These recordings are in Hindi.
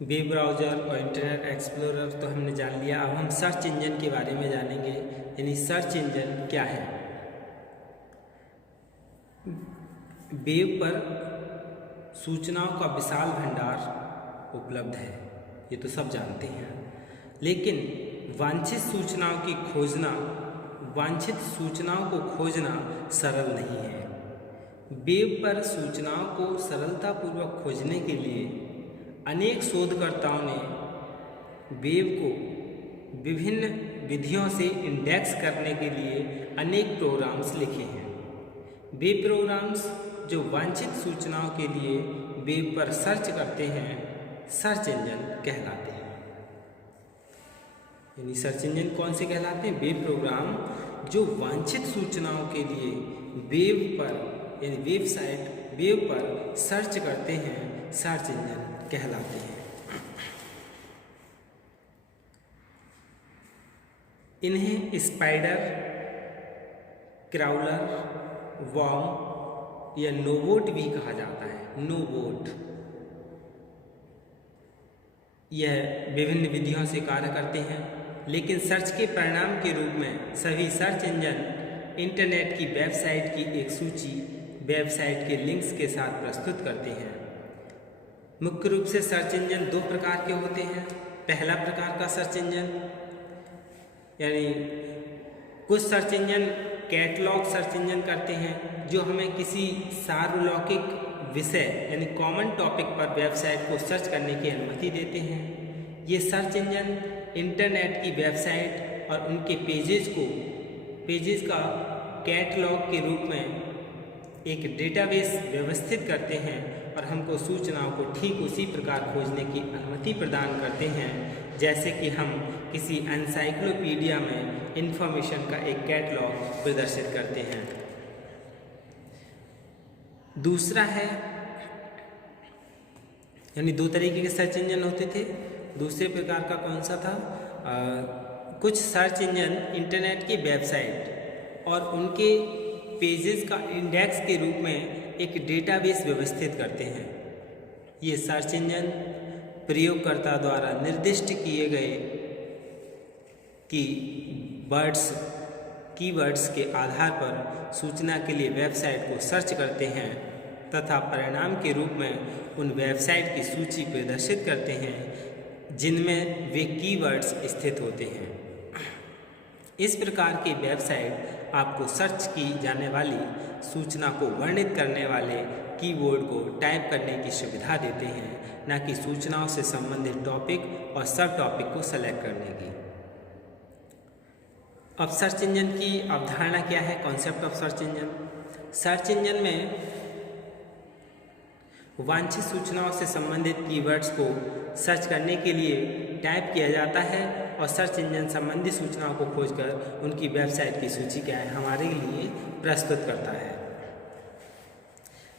वेब ब्राउज़र और इंटरनेट एक्सप्लोरर तो हमने जान लिया। अब हम सर्च इंजन के बारे में जानेंगे, यानी सर्च इंजन क्या है। वेब पर सूचनाओं का विशाल भंडार उपलब्ध है, ये तो सब जानते हैं, लेकिन वांछित सूचनाओं को खोजना सरल नहीं है। वेब पर सूचनाओं को सरलतापूर्वक खोजने के लिए अनेक शोधकर्ताओं ने वेब को विभिन्न विधियों से इंडेक्स करने के लिए अनेक प्रोग्राम्स लिखे हैं। वेब प्रोग्राम्स जो वांछित सूचनाओं के लिए वेब पर सर्च करते हैं, सर्च इंजन कहलाते हैं। यानी सर्च इंजन कौन से कहलाते हैं? वेब प्रोग्राम जो वांछित सूचनाओं के लिए वेब पर यानी वेब पर सर्च करते हैं, सर्च इंजन कहलाते हैं। इन्हें स्पाइडर, क्राउलर, वर्म या नोबोट भी कहा जाता है। नोबोट यह विभिन्न विधियों से कार्य करते हैं, लेकिन सर्च के परिणाम के रूप में सभी सर्च इंजन इंटरनेट की वेबसाइट की एक सूची वेबसाइट के लिंक्स के साथ प्रस्तुत करते हैं। मुख्य रूप से सर्च इंजन दो प्रकार के होते हैं। पहला प्रकार का सर्च इंजन यानी कुछ search engine catalogue search engine करते हैं, जो हमें किसी सार्वलौकिक विषय यानी कॉमन टॉपिक पर वेबसाइट को सर्च करने की अनुमति देते हैं। ये सर्च इंजन इंटरनेट की वेबसाइट और उनके पेजेस का कैटलॉग के रूप में एक डेटाबेस व्यवस्थित करते हैं और हमको सूचनाओं को ठीक उसी प्रकार खोजने की अनुमति प्रदान करते हैं जैसे कि हम किसी एनसाइक्लोपीडिया में इंफॉर्मेशन का एक कैटलॉग प्रदर्शित करते हैं। दूसरा है, यानी दो तरीके के सर्च इंजन होते थे। दूसरे प्रकार का कौन सा था? कुछ सर्च इंजन इंटरनेट की वेबसाइट और उनके पेजेस का इंडेक्स के रूप में एक डेटाबेस व्यवस्थित करते हैं। ये सर्च इंजन प्रयोगकर्ता द्वारा निर्दिष्ट किए गए कीवर्ड्स के आधार पर सूचना के लिए वेबसाइट को सर्च करते हैं तथा परिणाम के रूप में उन वेबसाइट की सूची प्रदर्शित करते हैं जिनमें वे कीवर्ड्स स्थित होते हैं। इस प्रकार की वेबसाइट आपको सर्च की जाने वाली सूचना को वर्णित करने वाले कीवर्ड को टाइप करने की सुविधा देते हैं, न कि सूचनाओं से संबंधित टॉपिक और सब टॉपिक को सेलेक्ट करने की। अब सर्च इंजन की अवधारणा क्या है? Concept of search engine. Search engine में वांछित सूचनाओं से संबंधित कीवर्ड्स को सर्च करने के लिए टाइप किया जाता है और सर्च इंजन संबंधित सूचनाओं को खोजकर उनकी वेबसाइट की सूची क्या है हमारे लिए प्रस्तुत करता है।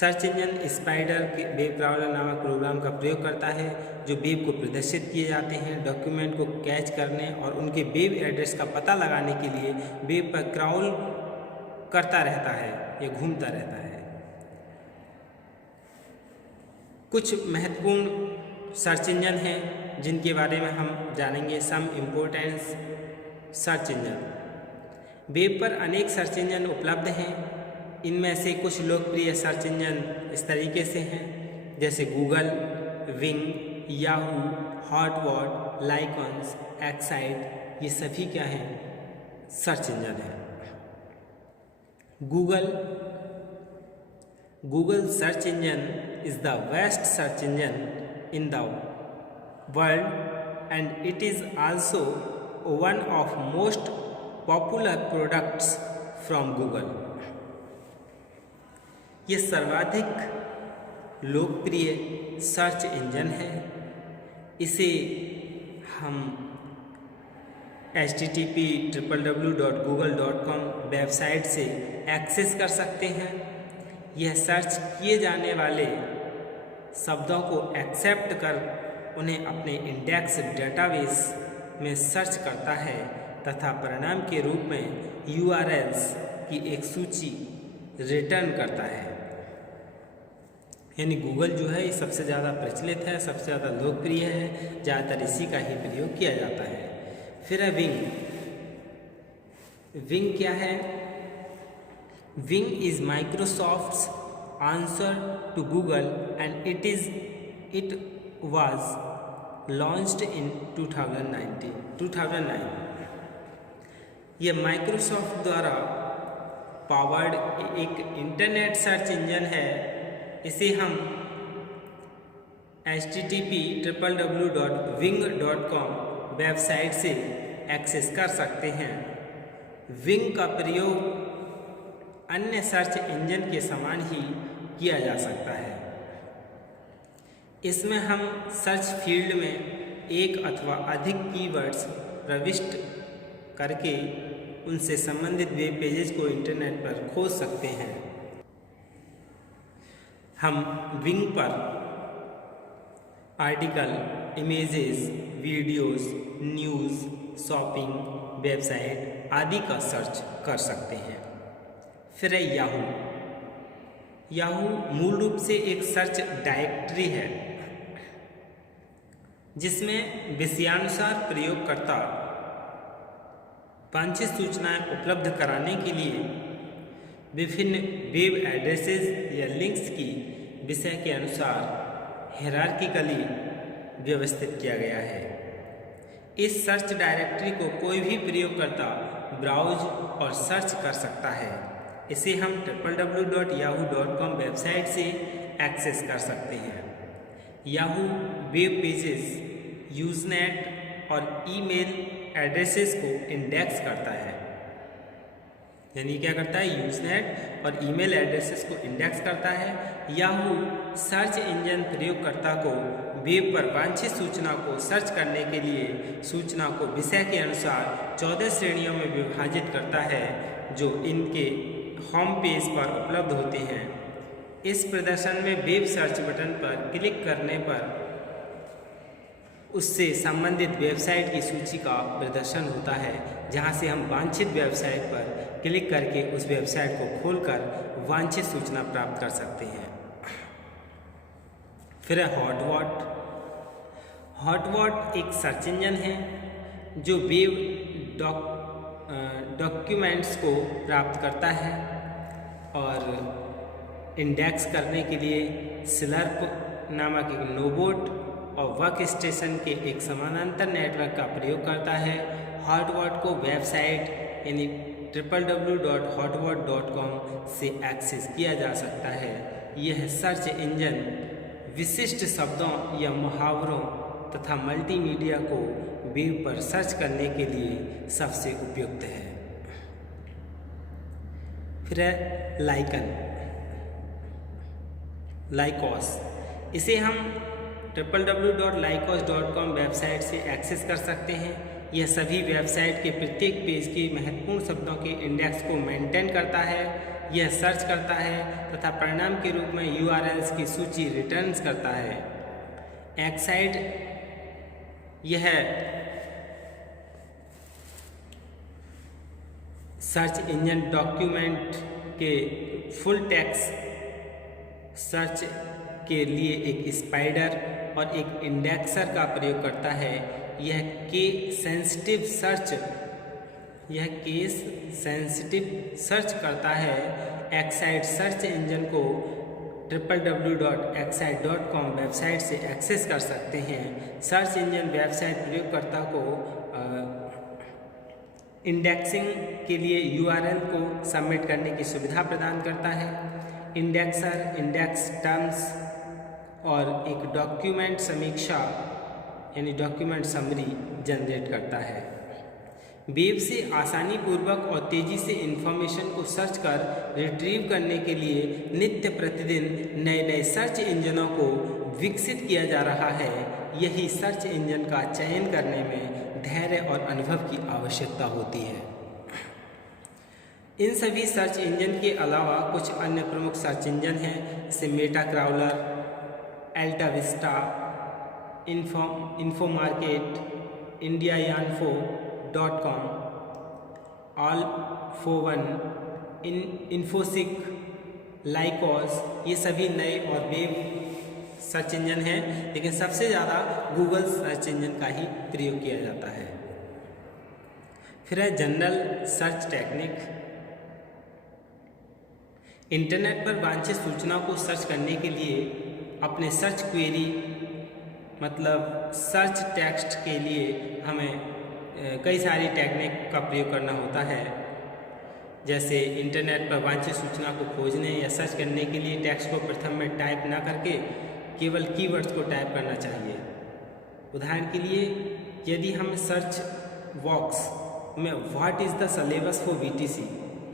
सर्च इंजन स्पाइडर के वेब क्राउलर नामक प्रोग्राम का प्रयोग करता है जो वेब को प्रदर्शित किए जाते हैं डॉक्यूमेंट को कैच करने और उनके वेब एड्रेस का पता लगाने के लिए वेब पर क्राउल करता रहता है या घूमता रहता है। कुछ महत्वपूर्ण सर्च इंजन हैं जिनके बारे में हम जानेंगे। सम इम्पोर्टेंस सर्च इंजन। वेब पर अनेक सर्च इंजन उपलब्ध हैं। इनमें से कुछ लोकप्रिय सर्च इंजन इस तरीके से हैं, जैसे गूगल, विंग, याहू, हॉटवॉट, लाइकॉन्स, एक्साइट, ये सभी क्या हैं? सर्च इंजन हैं। Google search engine is the best search engine in the world and it is also one of most popular products from Google. ये सर्वाधिक लोकप्रिय सर्च इंजन है। इसे हम http://www.google.com वेबसाइट से एक्सेस कर सकते हैं। यह सर्च किए जाने वाले शब्दों को एक्सेप्ट कर उन्हें अपने इंडेक्स डेटाबेस में सर्च करता है तथा परिणाम के रूप में URLs की एक सूची रिटर्न करता है। यानी गूगल जो है ये सबसे ज़्यादा प्रचलित है, सबसे ज़्यादा लोकप्रिय है, ज़्यादातर इसी का ही प्रयोग किया जाता है। फिर है विंग। विंग क्या है? Bing is Microsoft's answer to Google and it was launched in 2009। यह माइक्रोसॉफ्ट द्वारा पावर्ड एक इंटरनेट सर्च इंजन है। इसे हम http://www.wing.com वेबसाइट से एक्सेस कर सकते हैं। विंग का प्रयोग अन्य सर्च इंजन के समान ही किया जा सकता है। इसमें हम सर्च फील्ड में एक अथवा अधिक कीवर्ड्स प्रविष्ट करके उनसे संबंधित वेब पेजेस को इंटरनेट पर खोज सकते हैं। हम विंग पर article, images, videos, news, shopping, website आदि का सर्च कर सकते हैं। फिर है याहू। याहू मूल रूप से एक सर्च डायरेक्टरी है जिसमें विषयानुसार प्रयोगकर्ता वांछित सूचनाएं उपलब्ध कराने के लिए विभिन्न वेब एड्रेसेस या लिंक्स की विषय के अनुसार हायरार्किकली व्यवस्थित किया गया है। इस सर्च डायरेक्टरी को कोई भी प्रयोगकर्ता ब्राउज और सर्च कर सकता है। इसे हम www.yahoo.com वेबसाइट से एक्सेस कर सकते हैं। याहू वेब पेजेस, यूजनेट और ईमेल एड्रेसेस को इंडेक्स करता है। यानी क्या करता है? यूजनेट और ईमेल एड्रेसेस को इंडेक्स करता है। याहू सर्च इंजन प्रयोगकर्ता को वेब पर वांछित सूचना को सर्च करने के लिए सूचना को विषय के अनुसार 14 श्रेणियों में विभाजित करता है जो इनके होम पेज पर उपलब्ध होते हैं। इस प्रदर्शन में वेब सर्च बटन पर क्लिक करने पर उससे संबंधित वेबसाइट की सूची का प्रदर्शन होता है, जहां से हम वांछित वेबसाइट पर क्लिक करके उस वेबसाइट को खोलकर वांछित सूचना प्राप्त कर सकते हैं। फिर है हॉटवॉट। हॉटवॉट एक सर्च इंजन है जो वेब डॉक्यूमेंट्स को प्राप्त करता है और इंडेक्स करने के लिए स्लर्प नामक एक नोबोट और वर्क स्टेशन के एक समानांतर नेटवर्क का प्रयोग करता है। हॉटवॉट को वेबसाइट यानी www.hotwot.com से एक्सेस किया जा सकता है। यह सर्च इंजन विशिष्ट शब्दों या मुहावरों तथा मल्टीमीडिया को वेब पर सर्च करने के लिए सबसे उपयुक्त है। फिर है लाइकोस। इसे हम www.lycos.com वेबसाइट से एक्सेस कर सकते हैं। यह सभी वेबसाइट के प्रत्येक पेज के महत्वपूर्ण शब्दों के इंडेक्स को मेंटेन करता है। यह सर्च करता है तथा परिणाम के रूप में URLs की सूची रिटर्न्स करता है। एक्साइड यह सर्च इंजन डॉक्यूमेंट के फुल टेक्स्ट सर्च के लिए एक स्पाइडर और एक इंडेक्सर का प्रयोग करता है। यह केस सेंसिटिव सर्च करता है। एक्साइड सर्च इंजन को www.excite.com वेबसाइट से एक्सेस कर सकते हैं। सर्च इंजन वेबसाइट प्रयोगकर्ता को इंडेक्सिंग के लिए URL को सबमिट करने की सुविधा प्रदान करता है। इंडेक्सर इंडेक्स टर्म्स और एक डॉक्यूमेंट समीक्षा यानी डॉक्यूमेंट समरी जनरेट करता है। वेब से आसानी पूर्वक और तेज़ी से इंफॉर्मेशन को सर्च कर रिट्रीव करने के लिए नित्य प्रतिदिन नए नए सर्च इंजनों को विकसित किया जा रहा है। यही सर्च इंजन का चयन करने में धैर्य और अनुभव की आवश्यकता होती है। इन सभी सर्च इंजन के अलावा कुछ अन्य प्रमुख सर्च इंजन हैं, जैसे Meta crawler, AltaVista, Infomarket, indiayanfo.com, all for one, Infoseek, Lycos, ये सभी नए और वेब सर्च इंजन हैं, लेकिन सबसे ज़्यादा गूगल सर्च इंजन का ही प्रयोग किया जाता है। फिर है जनरल सर्च टेक्निक। इंटरनेट पर वांछित सूचना को सर्च करने के लिए अपने सर्च क्वेरी मतलब सर्च टेक्स्ट के लिए हमें कई सारी टेक्निक का प्रयोग करना होता है। जैसे इंटरनेट पर वांछित सूचना को खोजने या सर्च करने के लिए टेक्स्ट को प्रथम में टाइप ना करके केवल कीवर्ड्स को टाइप करना चाहिए। उदाहरण के लिए यदि हम सर्च बॉक्स में what is the syllabus for VTC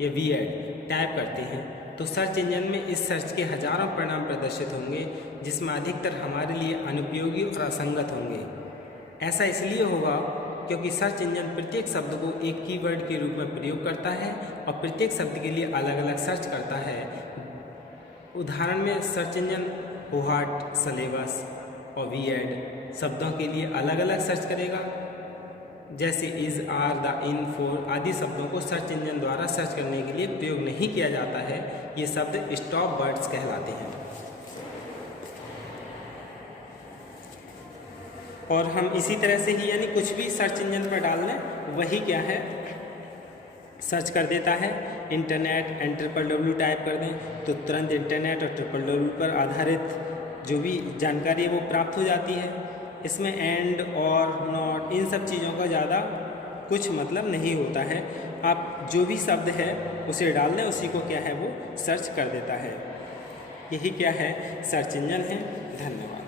या B.Ed टाइप करते हैं तो सर्च इंजन में इस सर्च के हजारों परिणाम प्रदर्शित होंगे, जिसमें अधिकतर हमारे लिए अनुपयोगी और असंगत होंगे। ऐसा इसलिए होगा क्योंकि सर्च इंजन प्रत्येक शब्द को एक कीवर्ड के रूप में प्रयोग करता है और प्रत्येक शब्द के लिए अलग अलग सर्च करता है। उदाहरण में सर्च इंजन व्हाट, सिलेबस और B.Ed शब्दों के लिए अलग अलग सर्च करेगा, जैसे is, are, the, in, for आदि शब्दों को सर्च इंजन द्वारा सर्च करने के लिए प्रयोग नहीं किया जाता है। ये शब्द स्टॉप वर्ड्स कहलाते हैं। और हम इसी तरह से ही यानी कुछ भी सर्च इंजन पर डाल दें वही क्या है सर्च कर देता है। इंटरनेट एंड www टाइप कर दें तो तुरंत इंटरनेट और www पर आधारित जो भी जानकारी है वो प्राप्त हो जाती है। इसमें एंड और नॉट इन सब चीज़ों का ज़्यादा कुछ मतलब नहीं होता है। आप जो भी शब्द है उसे डाल दें, उसी को क्या है वो सर्च कर देता है। यही क्या है सर्च इंजन है। धन्यवाद।